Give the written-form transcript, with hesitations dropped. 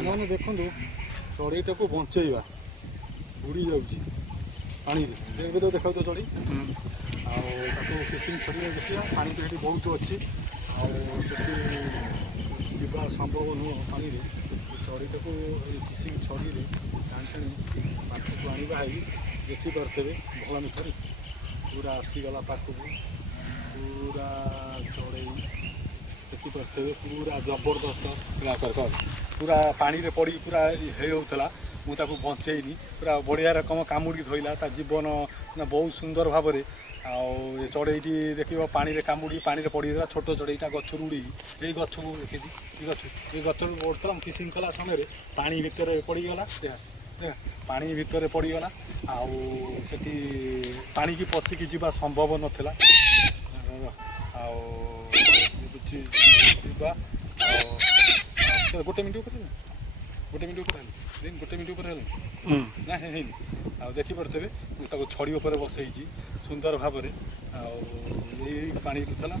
मैंने देखो चढ़ईटा को बंचेवा बुड़ी जाऊँगी पानी तो देखा तो चढ़ई फिशिंग छड़ी देखा पानी तो ये बहुत अच्छी आवा संभव नुह पानी चढ़ईटा को फिशिंग छड़ी टाणी टाणी पाखक आने देखिपे भला मिठर पूरा आसीगला पाखक पूरा चढ़ई देखिपे पूरा जबरदस्त पूरा पानी रे पड़ी पूरा होता मुझे बचेनी पूरा बढ़िया रकम कामुड़ी धोला ता जीवन बहुत सुंदर भाव में आउ चढ़ईटी देख पानी रे कामुड़ी पानी रे पड़ीला छोट चढ़ईटा गचर उड़ी ये गच को देखी ये गचर बढ़ता फिशिंग कला समय पानी भितर पड़गला पानी भितर पड़गला आठी पानी की पशिकी जावा संभव नाला गोटे मिनट गोटे मिनट गोटे मिनट ना देखिपे छड़ी उपर बसई सुंदर भाव में पानी रुला।